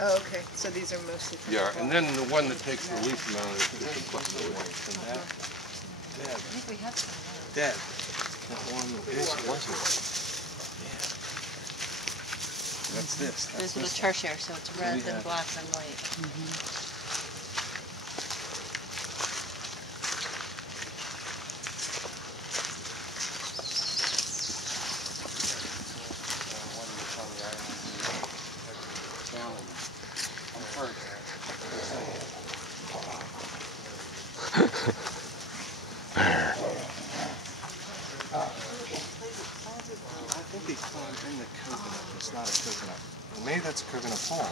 Oh, okay. So these are mostly for Yeah, and then the one that takes the least amount is the flexible one. Dad, that one wasn't. Yeah. What's this? Those are the tertiary, so it's red, then black, then white. I think they climb in the coconut. It's not a coconut. Well, maybe that's a coconut palm.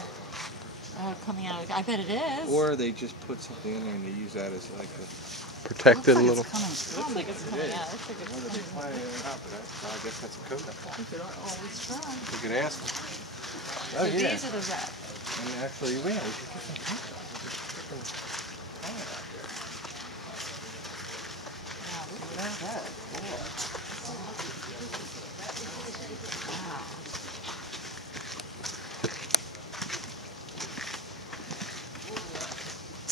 Oh, coming out. I bet it is. Or they just put something in there and they use that as like a Protected a little. Looks like it's coming out. Looks like it's whether they coming plant it or not, but I guess that's a coconut palm. out. You could always try. We could ask them. So these are the red. And actually, yeah, we should get some coconut. Plant out there. Wow, look at that. Cool. Wow.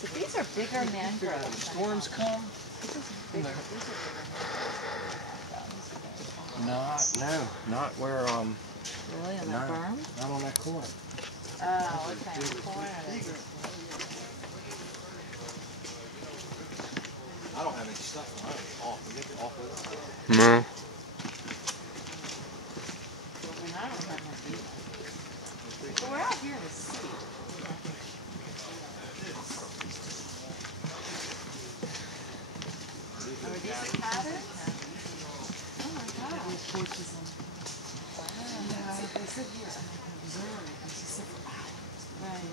But these are bigger mangroves. Storms come. These are bigger. Not where Really, on that berm? not on that corn. Oh, okay. Corn. I don't have any stuff on it. Off. Make it off of it. No. And I don't have my either. But we're out here to see. Are these the cabins? Oh my God. Wow. Yeah, they sit here and they can observe. They just sit for hours. Right.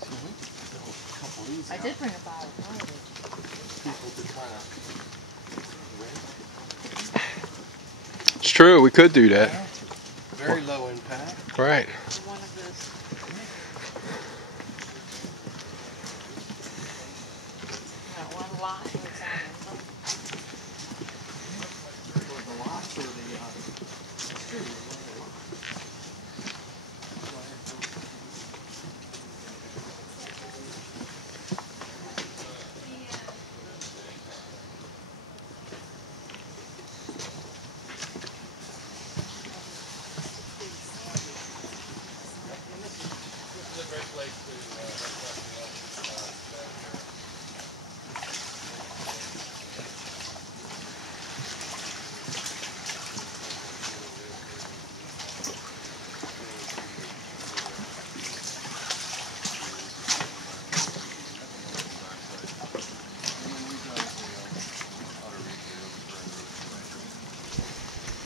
So we could build a couple of these I did bring a bottle. people to kind of rent. It's true, we could do that. Very low impact. Right. One of those. One lot was The lots or the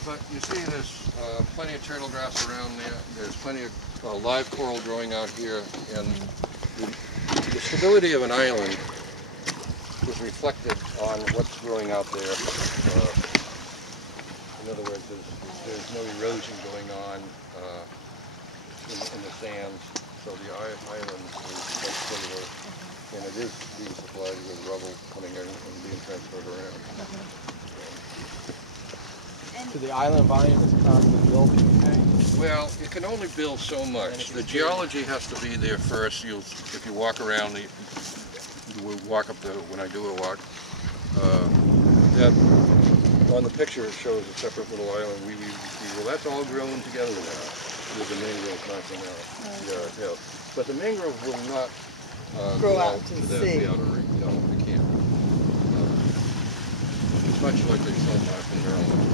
But you see there's plenty of turtle grass around there. There's plenty of live coral growing out here. And the stability of an island is reflected on what's growing out there. In other words, there's no erosion going on in the sands. So the island is quite stable. And it is being supplied with rubble coming in and being transferred around. So the island volume is constantly building, okay? Well, it can only build so much. The geology has to be there first. If you walk around, you walk up the, when I do a walk, that on the picture it shows a separate little island. Well, that's all grown together now with the mangroves knocking out. Yeah. But the mangrove will not Grow out to the sea. outer ring. No, it can't. It's much like the sunlight in Maryland.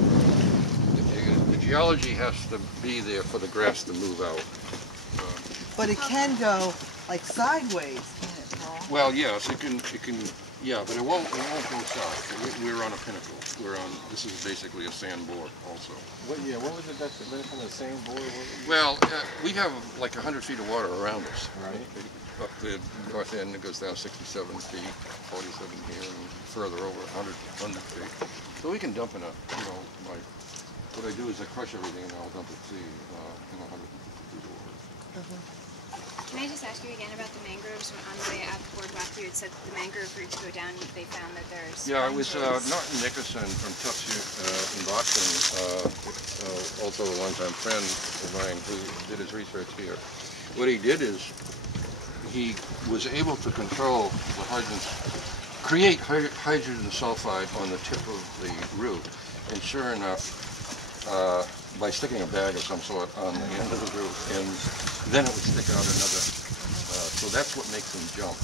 The geology has to be there for the grass to move out. But it can go like sideways. Well, yes, it can, yeah, but it won't go south. We're on a pinnacle. This is basically a sand bore also. What was it that's been from the same board? Well, we have like 100 feet of water around us. Right. Up the north end, it goes down 67 feet, 47 here, and further over 100 feet. So we can dump in like, what I do is I crush everything and I'll dump it to 150 feet of water. Can I just ask you again about the mangroves? On the way out the boardwalk, you had said that the mangrove roots go down. They found that there's. Yeah, it was Norton Nickerson from Tufts in Boston, also a longtime friend of mine who did his research here. What he did is he was able to control the create hydrogen sulfide on the tip of the root, and sure enough, by sticking a bag of some sort on the end of the root, and then it would stick out another. So that's what makes them jump.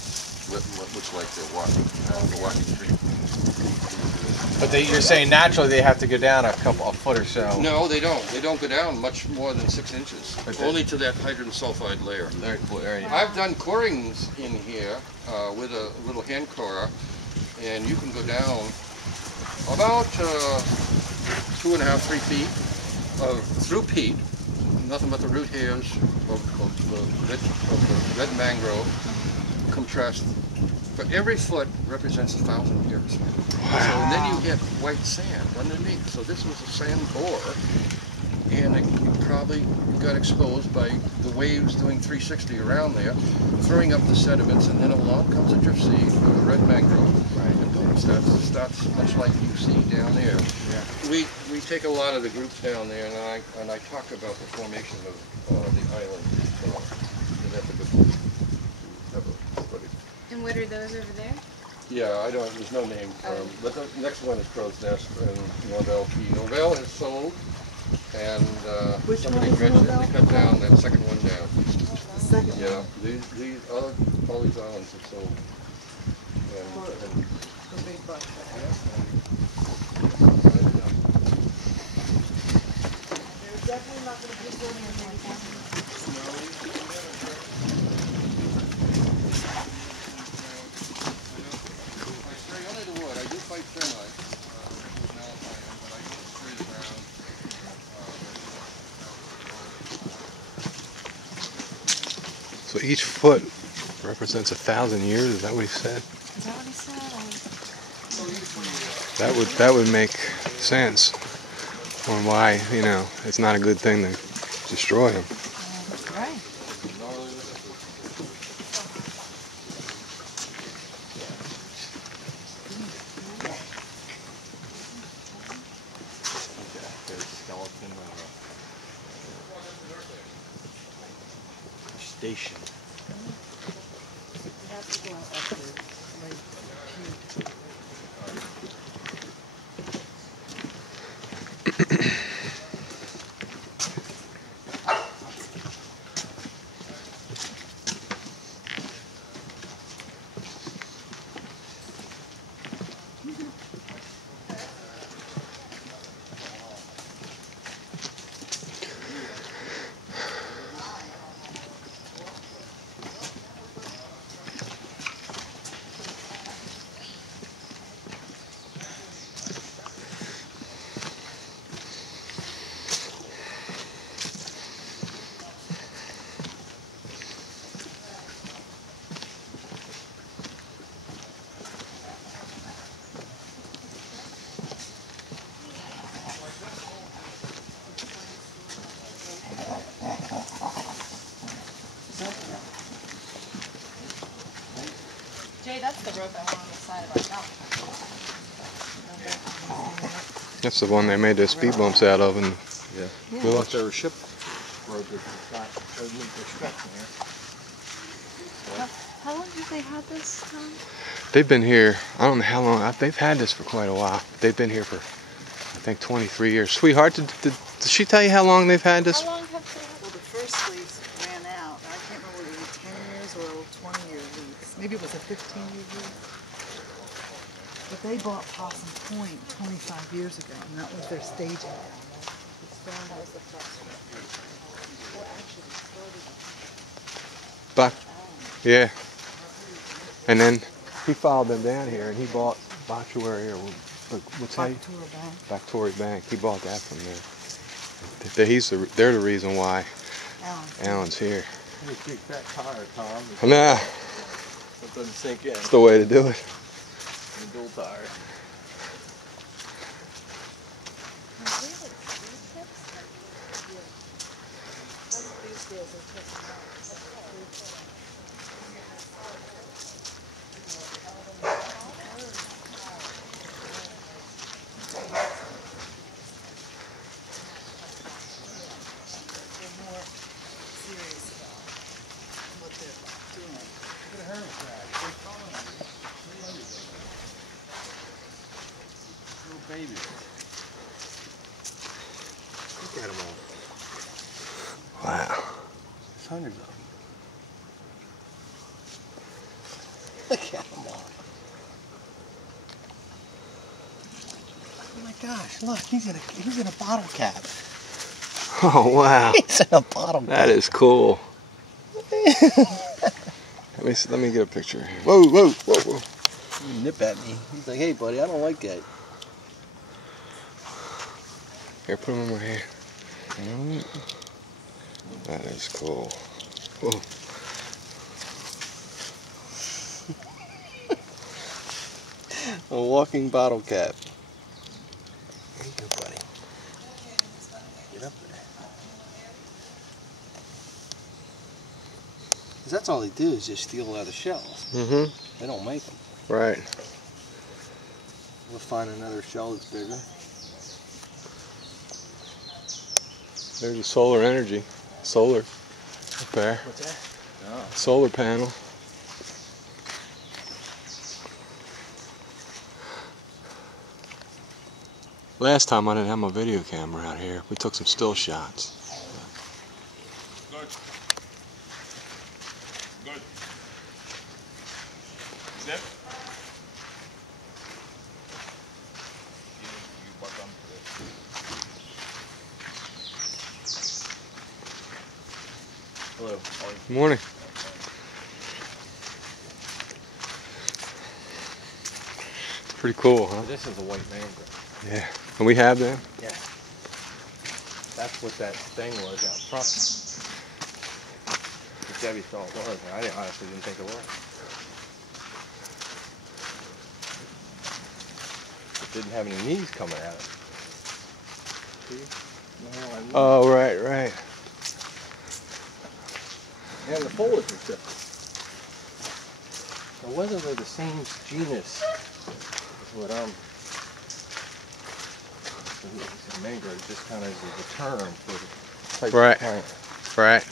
What looks like they're walking, the walking tree. But you're saying naturally they have to go down a foot or so. No, they don't. They don't go down much more than 6 inches. Only to that hydrogen sulfide layer. I've done corings in here with a little hand corer, and you can go down about 2.5, 3 feet through peat, nothing but the root hairs of the red mangrove compressed. But every foot represents 1,000 years. Wow. So, and then you get white sand underneath. So this was a sand bore, and it probably got exposed by the waves doing 360 around there, throwing up the sediments, and then along comes a drift seed of the red mangrove. Right. And boom, it starts much like you see down there. Yeah. We take a lot of the groups down there, and I talk about the formation of the island. And that's a good one. And what are those over there? Yeah, there's no name for them. But the next one is Crow's Nest and Norvell Key. Norvell is sold, and somebody dredged it and they cut down that second one down. The second Yeah, one? all these islands are sold. The big bunch. There's definitely not going to be a building in my town. So each foot represents 1,000 years. Is that what he said? Is that what he said? That would make sense on why it's not a good thing to destroy them. Right. Station. Jay, that's the rope I want on the side of our house. That's the one they made the speed bumps out of. And Well, there were ship rope that got construction here. How long have they had this, Tom? they've been here, I don't know how long, they've had this for quite a while. They've been here for, I think, 23 years. Sweetheart, did she tell you how long they've had this? How long have they had? Well, the first lease ran out. I can't remember whether it was 10 years or a 20-year lease. Maybe it was a 15-year lease. But they bought Possum Point 25 years ago, and that was their staging down there. The stone was the first one. Well, actually, it started Buck. Yeah. And then he followed them down here, and he bought Boctuary, or what's that? Boctuary Bank. He bought that from there. They're the reason why Alan's here. You kick that tire, Tom. Nah. That doesn't sink in. It's the way to do it. The dual tire. more serious about what they're doing. Little baby. Look at them all. Wow. There's hundreds of them. Look at them all. Oh my gosh, look, he's in a bottle cap. Oh wow. He's in a bottle cap. That is cool. Let me get a picture here. Whoa, whoa, whoa, whoa. He nip at me. He's like, hey buddy, I don't like that. Here, put them in my hand. That is cool. Whoa. A walking bottle cap. There you go, buddy. Get up there. Because that's all they do is just steal out of the shells. Mm-hmm. They don't make them. Right. We'll find another shell that's bigger. There's the solar energy. Solar. Up there. What's that? Oh. Solar panel. Last time I didn't have my video camera out here. We took some still shots. Good. Good. Zip. You button Hello. Good morning. Pretty cool, huh? This is a white mangrove. Yeah. And we have them? Yeah. That's what that thing was out front. Debbie thought it was, and I honestly didn't think it was. It didn't have any knees coming at it. See? No, I mean, Oh, right, right. and the foliage was different. So whether they're the same genus is what I'm... Mangrove just kind of is a term for the type Right. of plant. Right.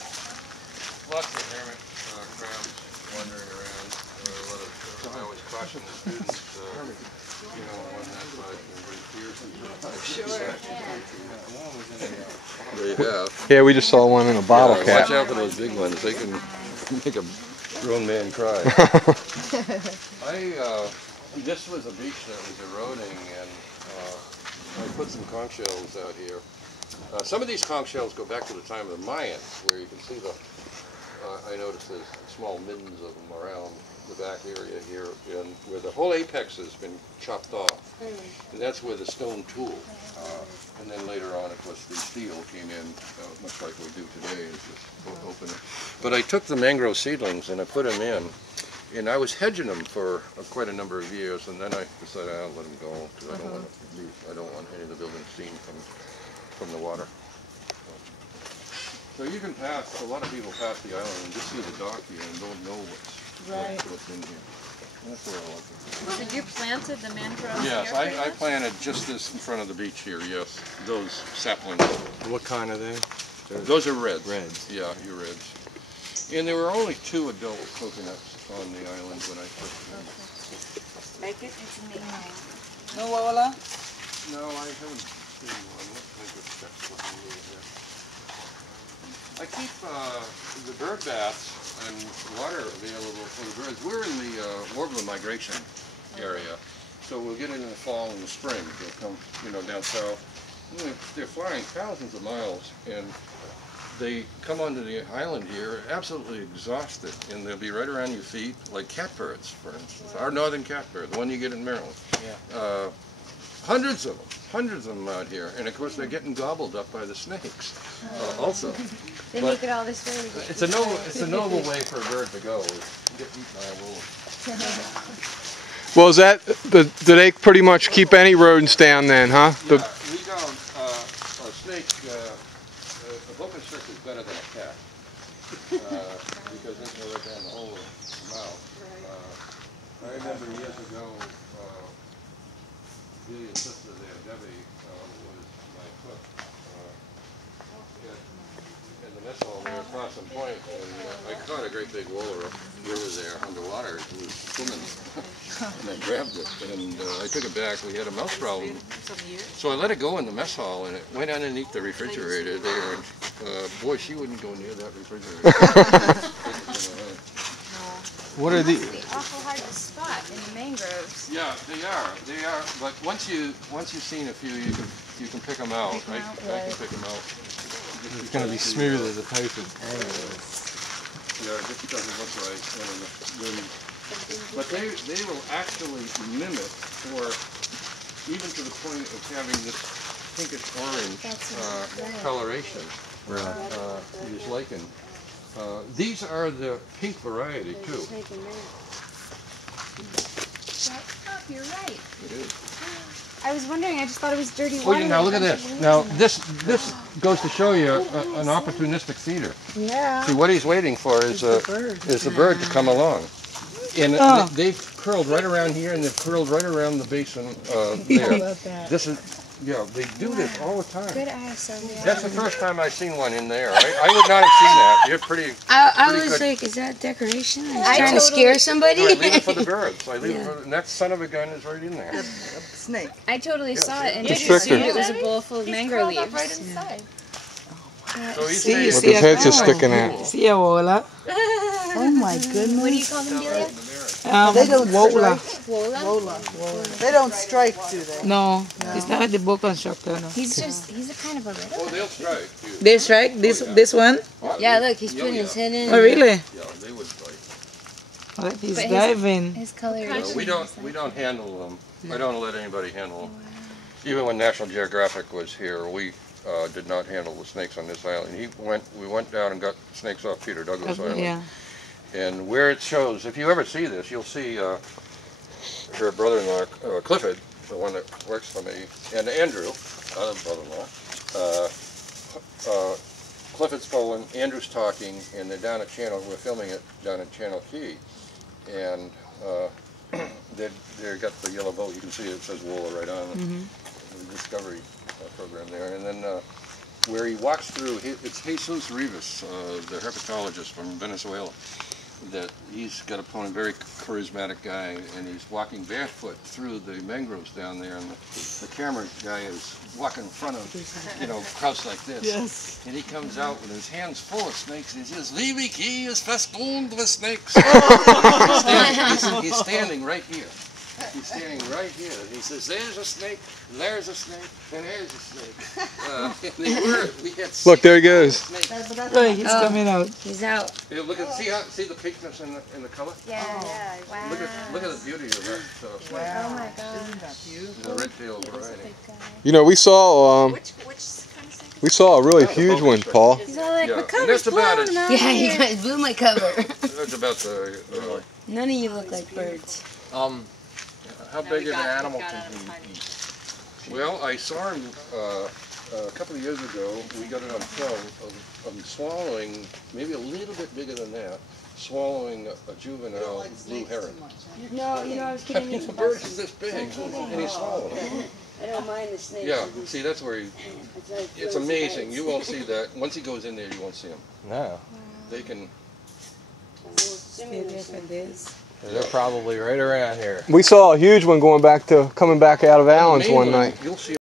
Lots of hermit crabs wandering around. I always caution the students, you know, on that side, everybody fears them. They have. Yeah, we just saw one in a bottle Yeah, cap. watch out for those big ones. They can make a grown man cry. This was a beach that was eroding, and I put some conch shells out here. Some of these conch shells go back to the time of the Mayans, where you can see the, I noticed there's small middens of them around the back area here, and where the whole apex has been chopped off. And that's where the stone tool, and then later on, of course, the steel came in, much like we do today, is just open it. But I took the mangrove seedlings and I put them in, and I was hedging them for quite a number of years, and then I decided I'll let them go, because I don't want any of the buildings seen from the water. So you can pass, a lot of people pass the island and just see the dock here and don't know what's in here. That's where I want to. So you planted the mangroves Yes, here? I planted just this in front of the beach here, yes, those saplings. What kind are they? Those are reds. Reds. Yeah, you're reds. And there were only 2 adult coconuts on the island when I first came. Make it? It's amazing. No, Lola? No, I haven't seen one. Let me just check what we need here. I keep the bird baths and water available for the birds. We're in the warbler migration area, so we'll get it in the fall and the spring. They'll come, you know, down south. They're flying thousands of miles, and they come onto the island here absolutely exhausted, and they'll be right around your feet, like catbirds, for instance. Our northern catbird, the one you get in Maryland. Yeah. Hundreds of them out here, and of course they're getting gobbled up by the snakes also. They But make it all this way. it's a noble way for a bird to go, is get eaten by a wolf. Well, is that, do they pretty much keep any rodents down then, huh? Yeah, we don't, a snake, a boa constrictor is better than a cat. because this will let down the whole mouth. I remember years ago, Delia's sister there, Debbie, was my cook in the mess hall there across some point, and I caught a great big walrus river there underwater. It was swimming, and I grabbed it, and I took it back. We had a mouse problem, so I let it go in the mess hall, and it went underneath the refrigerator there. And boy, she wouldn't go near that refrigerator. What are the? Must be awful hard to spot in the mangroves. Yeah, they are. They are. But once you've seen a few, you can pick them out. I can pick them out. It's going to be smooth as opposed to angry. Yeah, it just doesn't look right. But they will actually mimic, or even to the point of having this pinkish orange coloration. These lichen. These are the pink variety too. Shut up, you're right. It is. I was wondering, I just thought it was dirty Oh, water. yeah, now look at this. Now this goes to show you an opportunistic feeder. Yeah. See, what he's waiting for is the bird to come along. And they've curled right around here, and they've curled right around the basin there. This is, yeah, they do this all the time. Good eye, Sylvia. That's the first time I've seen one in there. I would not have seen that. You're pretty. I pretty was good. like, is that decoration? Are you I trying to scare somebody? No, I leave it for the birds. I leave it for, and that son of a gun is right in there. A snake. I totally saw it and Just just tricked her. assumed it was a bowl full of mangrove Curled up leaves. right inside. So he's See, you saying, Look, his head's just sticking out. See a wola. Oh my goodness. What do you call them, Delia? They don't wola. strike. Wola? Wola. They don't strike, do they? No, it's not the boat constructor. No. He's a kind of a little. oh, they'll strike you. They strike this one. Yeah, look, he's putting his head in. Oh really? Yeah, they would strike. What? He's But diving. His coloration. We don't handle them. I don't let anybody handle them. Even when National Geographic was here, we did not handle the snakes on this island. We went down and got snakes off Peter Douglas Island. Yeah. And where it shows, if you ever see this, you'll see her brother-in-law, Clifford, the one that works for me, and Andrew, other brother-in-law. Clifford's pulling, Andrew's talking, and they're down at Channel, we're filming it down at Channel Key. And they've got the yellow boat, you can see it says Wola right on the Discovery program there. And then where he walks through, it's Jesus Rivas, the herpetologist from Venezuela. That he's got a pony, very charismatic guy, and he's walking barefoot through the mangroves down there, and the camera guy is walking in front of, crouched like this. Yes. And he comes out with his hands full of snakes, and he says, Wee Caye is festooned with snakes. He's standing right here. He's standing right here. And he says, there's a snake, there's a snake, and there's a snake. We had Look, there he goes. snakes. Look, he's coming out. He's out. Hey, look at see the pinkness in the color. Yeah, yeah. Wow. Look at the beauty of that stuff. Wow. Oh my God. Isn't that beautiful? The red-tailed variety. You know, we saw Which kind of snake? we saw a really huge one, Paul. He's all like, Yeah, my and cover's that's about blown it. out. Yeah, you guys blew my cover. That's about the. None of you look like birds. How big of an animal can he eat? Well, I saw him a couple of years ago. We got it on film of him swallowing, maybe a little bit bigger than that, swallowing a juvenile blue heron. No, I was I kidding. mean, the bird is this big, and he swallowed it. I don't mind the snakes. Yeah, see, that's where it's amazing. You won't see that. Once he goes in there, you won't see him. No. They can. They're probably right around here. We saw a huge one coming back out of Allen's one night. You'll see